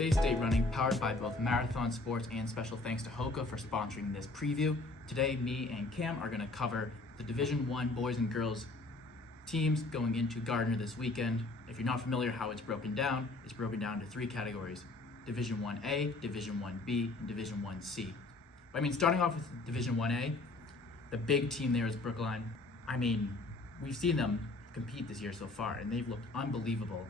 Baystaterunning, powered by both Marathon Sports and special thanks to Hoka for sponsoring this preview. Today, me and Cam are going to cover the Division 1 boys and girls teams going into Gardner this weekend. If you're not familiar how it's broken down to three categories: Division 1A, Division 1B, and Division 1C. Starting off with Division 1A, the big team there is Brookline. We've seen them compete this year so far, and they've looked unbelievable.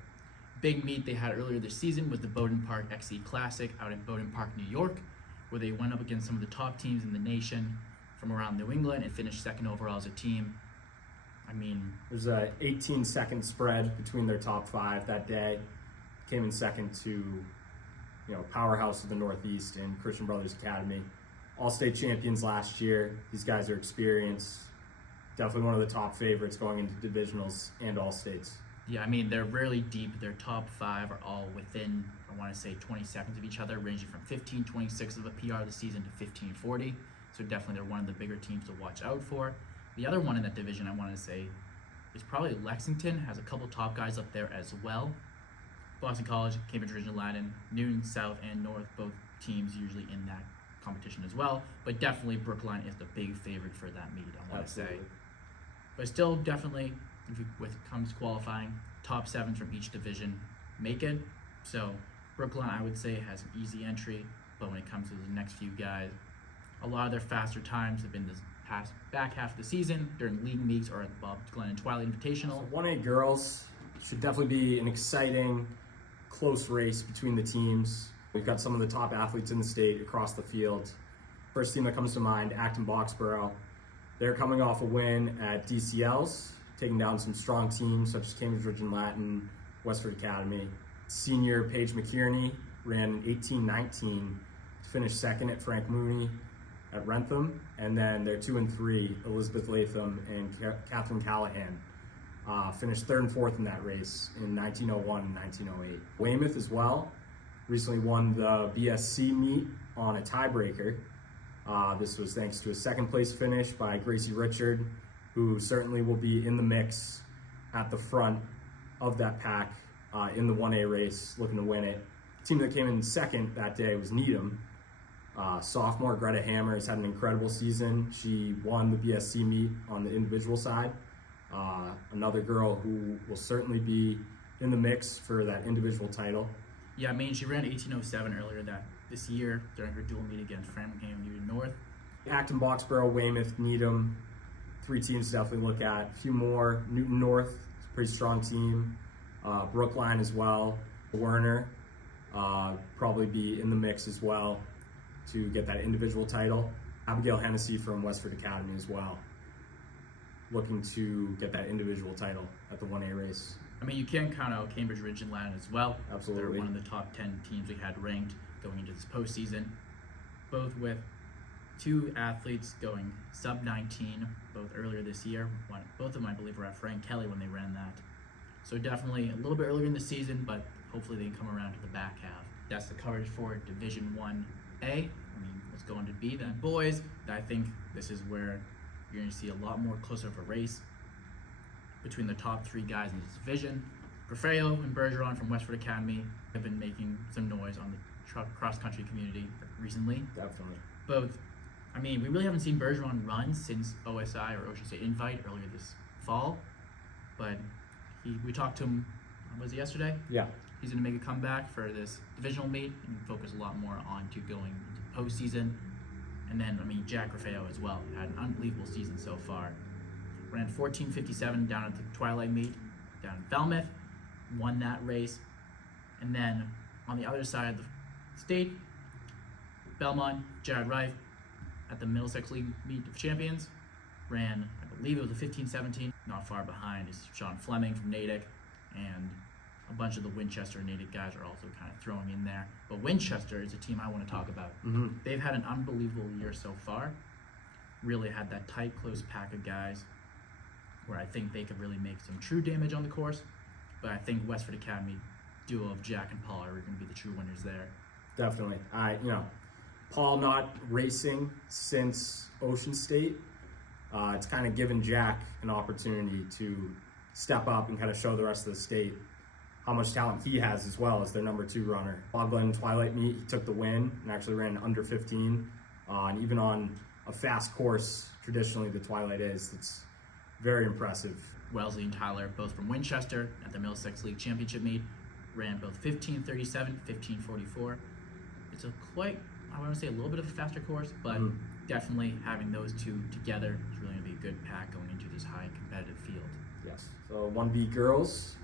Big meet they had earlier this season was the Bowdoin Park XC Classic out in Bowdoin Park, New York, where they went up against some of the top teams in the nation from around New England and finished second overall as a team. There's a 18-second spread between their top five that day. Came in second to, powerhouse of the Northeast and Christian Brothers Academy. All-state champions last year. These guys are experienced. Definitely one of the top favorites going into divisionals and all-states. Yeah, they're really deep. Their top five are all within, 20 seconds of each other, ranging from 15.26 of the PR this season to 15.40. So definitely they're one of the bigger teams to watch out for. The other one in that division I want to say is probably Lexington. Has a couple top guys up there as well. Boston College, Cambridge Regional Latin, Newton, South, and North, both teams usually in that competition as well. But definitely Brookline is the big favorite for that meet, I want to say. But still, definitely, when it comes to qualifying, top sevens from each division make it. So Brookline, I would say, has an easy entry. But when it comes to the next few guys, a lot of their faster times have been this past back half of the season during league meets or at the Bob Glenn and Twilight Invitational. So 1A girls should definitely be an exciting, close race between the teams. We've got some of the top athletes in the state across the field. First team that comes to mind, Acton Boxborough. They're coming off a win at DCLs, taking down some strong teams such as Cambridge Regional Latin, Westford Academy. Senior Paige McKierney ran an 18-19 to finish second at Frank Mooney at Rentham, and then their 2 and 3, Elizabeth Latham and Catherine Callahan, finished third and fourth in that race in 1901 and 1908. Weymouth as well recently won the BSC meet on a tiebreaker. This was thanks to a second place finish by Gracie Richard, who certainly will be in the mix at the front of that pack in the 1A race, looking to win it. The team that came in second that day was Needham. Sophomore Greta Hammer has had an incredible season. She won the BSC meet on the individual side. Another girl who will certainly be in the mix for that individual title. Yeah, she ran 18:07 earlier this year during her dual meet against Framingham and Newton North. Acton, Boxborough, Weymouth, Needham, three teams to definitely look at. A few more. Newton North, pretty strong team. Brookline as well. Werner probably be in the mix as well to get that individual title. Abigail Hennessy from Westford Academy as well, looking to get that individual title at the 1A race. You can't count out Cambridge Regional Latin as well. Absolutely. They're one of the top 10 teams we had ranked going into this postseason, both with two athletes going sub-19, both earlier this year. Both of them, I believe, were at Frank Kelly when they ran that. So definitely a little bit earlier in the season, but hopefully they can come around to the back half. That's the coverage for Division 1A. Let's go on to B then. Boys, I think this is where you're going to see a lot more closer of a race between the top three guys in this division. Grafeo and Bergeron from Westford Academy have been making some noise on the cross-country community recently. Definitely. Both, we really haven't seen Bergeron run since OSI or Ocean State Invite earlier this fall, but we talked to him, was it yesterday? Yeah. He's going to make a comeback for this divisional meet and focus a lot more on to going into postseason. And then, Jack Grafeo as well. Had an unbelievable season so far. Ran 14:57 down at the Twilight meet down in Falmouth, won that race. And then on the other side of the state, Belmont, Jared Reif at the Middlesex League Meet of Champions ran, I believe it was a 15:17. Not far behind is Sean Fleming from Natick, and a bunch of the Winchester and Natick guys are also kind of thrown in there. But Winchester is a team I want to talk about. They've had an unbelievable year so far. Really had that tight, close pack of guys where I think they could really make some true damage on the course. But I think Westford Academy duo of Jack and Paul are going to be the true winners there. Definitely. Paul not racing since Ocean State. It's kind of given Jack an opportunity to step up and kind of show the rest of the state how much talent he has as well as their number 2 runner. Glen Twilight meet, he took the win and actually ran under 15. And even on a fast course, traditionally the Twilight it's very impressive. Wellesley and Tyler, both from Winchester at the Middlesex League Championship meet, ran both 15:37, 15:44. It's a quite, I want to say a little bit of a faster course, but definitely having those two together is really going to be a good pack going into this high competitive field. Yes. So 1B girls.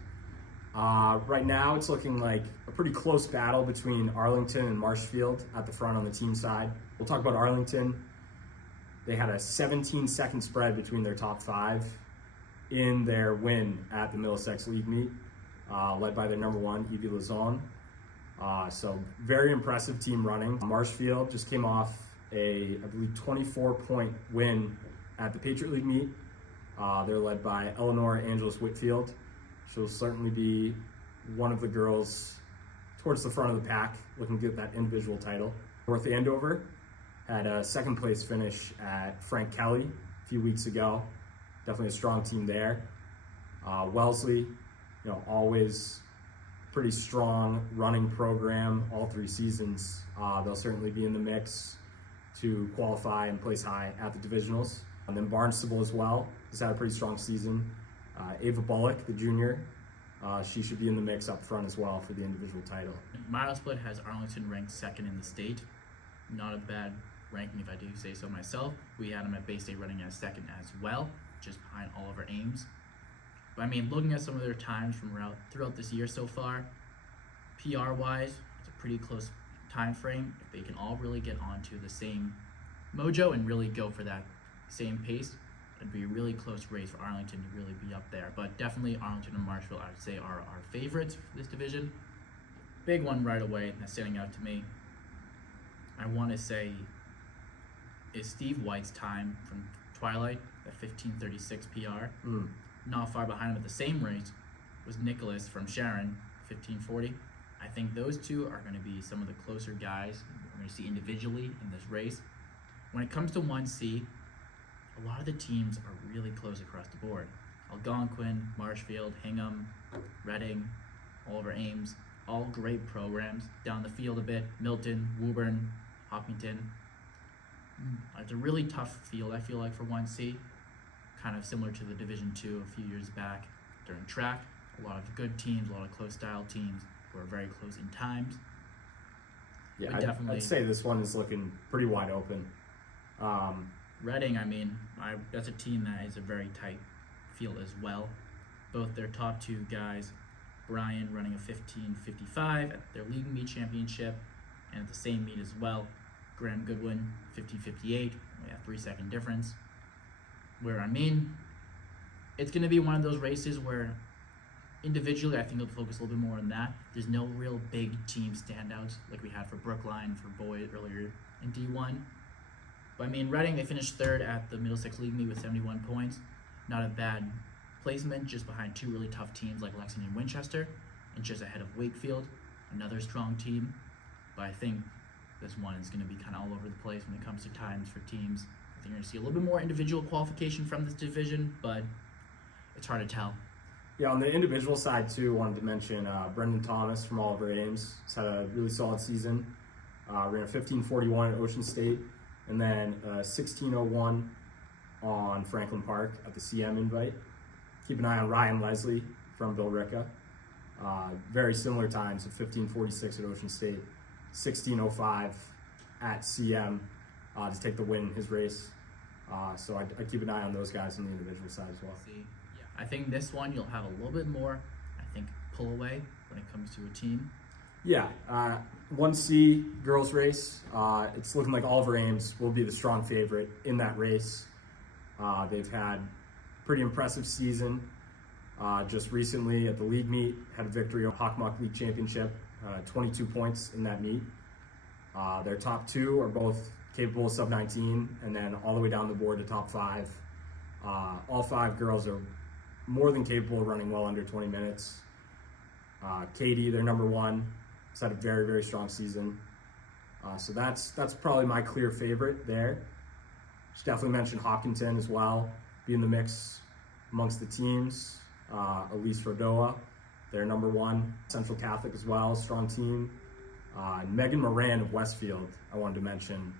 Right now it's looking like a pretty close battle between Arlington and Marshfield at the front on the team side. We'll talk about Arlington. They had a 17-second spread between their top 5 in their win at the Middlesex League meet, led by their number 1, Evie Lazon. So very impressive team running. Marshfield just came off I believe, 24-point win at the Patriot League meet. They're led by Eleanor Angeles Whitfield. She'll certainly be one of the girls towards the front of the pack, looking to get that individual title. North Andover had a 2nd place finish at Frank Kelly a few weeks ago. Definitely a strong team there. Wellesley, always pretty strong running program all 3 seasons. They'll certainly be in the mix to qualify and place high at the divisionals. And then Barnstable as well has had a pretty strong season. Ava Bullock, the junior, she should be in the mix up front as well for the individual title. Mile split has Arlington ranked 2nd in the state. Not a bad ranking if I do say so myself. We had them at Baystaterunning as 2nd as well, just behind Oliver Ames. But I mean, looking at some of their times from throughout this year so far, PR-wise, it's a pretty close time frame. If they can all really get onto the same mojo and really go for that same pace, it'd be a really close race for Arlington to really be up there. But definitely Arlington and Marshfield, I would say, are our favorites for this division. Big one right away that's standing out to me, I want to say, is Steve White's time from Twilight, the 15:36 PR. Not far behind him at the same race was Nicholas from Sharon, 15:40. I think those two are going to be some of the closer guys we're going to see individually in this race. When it comes to 1C, a lot of the teams are really close across the board. Algonquin, Marshfield, Hingham, Reading, Oliver Ames, all great programs. Down the field a bit, Milton, Woburn, Hopkinton. It's a really tough field, I feel like, for 1C. Kind of similar to the Division 2 a few years back during track. A lot of good teams, a lot of close style teams who are very close in times. Yeah, I'd say this one is looking pretty wide open. Reading, I mean, that's a team that is a very tight field as well. Both their top 2 guys, Brian running a 15:55 at their league meet championship, and at the same meet as well, Graham Goodwin 15:58. We have 3-second difference. Where I mean, it's going to be one of those races where individually I think we'll focus a little bit more on that. There's no real big team standouts like we had for Brookline, for Boyd earlier in D1. But I mean, Reading, they finished 3rd at the Middlesex League meet with 71 points. Not a bad placement, just behind 2 really tough teams like Lexington and Winchester, and just ahead of Wakefield, another strong team. But I think this one is going to be kind of all over the place when it comes to times for teams. I think you're going to see a little bit more individual qualification from this division, but it's hard to tell. Yeah, on the individual side too, I wanted to mention Brendan Thomas from Oliver Ames. He's had a really solid season. Ran a 15:41 at Ocean State, and then 16:01 on Franklin Park at the CM invite. Keep an eye on Ryan Leslie from Billerica. Very similar times at 15:46 at Ocean State, 16:05 at CM to take the win in his race. So I'd keep an eye on those guys on the individual side as well. I think this one you'll have a little bit more, pull away when it comes to a team. Yeah, 1C girls race. It's looking like Oliver Ames will be the strong favorite in that race. They've had pretty impressive season. Just recently at the league meet, had a victory on Hawkmock League Championship, 22 points in that meet. Their top 2 are both capable of sub-19, and then all the way down the board to top 5. All 5 girls are more than capable of running well under 20 minutes. Katie, their number 1, has had a very, very strong season. So that's probably my clear favorite there. Should definitely mention Hopkinton as well, be in the mix amongst the teams. Elise Rodoa, They're number one. Central Catholic as well, strong team. Megan Moran of Westfield, I wanted to mention,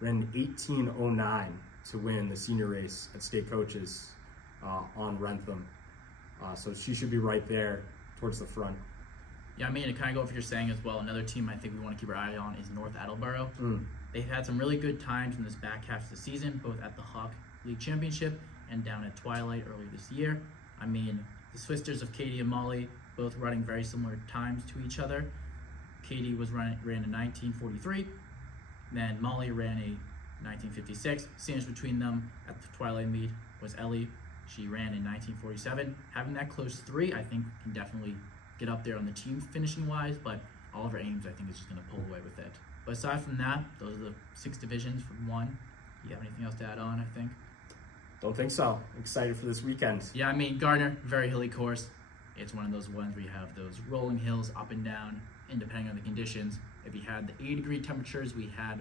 ran 18:09 to win the senior race at state coaches on Rentham. So she should be right there towards the front. Yeah, I mean, to kind of go over what you're saying as well, another team I think we want to keep our eye on is North Attleboro. They've had some really good times in this back half of the season, both at the Hawk League Championship and down at Twilight earlier this year. I mean, the Swisters of Katie and Molly both running very similar times to each other. Katie ran in 1943, then Molly ran a 1956. Sandwiched between them at the Twilight meet was Ellie. She ran in 1947. Having that close three, I think can definitely get up there on the team finishing wise, but Oliver Ames, I think, is just going to pull away with it. But aside from that, those are the 6 divisions from 1. Do you have anything else to add on, I think? Don't think so. Excited for this weekend. Yeah, I mean, Gardner, very hilly course. It's one of those ones where you have those rolling hills up and down, and depending on the conditions. If you had the 80-degree temperatures we had,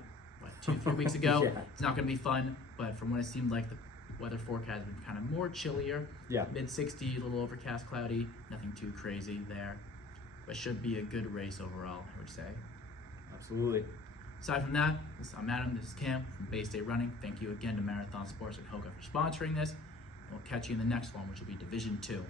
2-3 weeks ago, Yeah. It's not going to be fun. But from what it seemed like, the weather forecast has been kind of more chillier. Yeah. Mid-60s, a little overcast, cloudy. Nothing too crazy there. But should be a good race overall, I would say. Absolutely. Aside from that, I'm Adam. This is Cam from Baystaterunning. Thank you again to Marathon Sports and Hoka for sponsoring this. We'll catch you in the next one, which will be Division 2.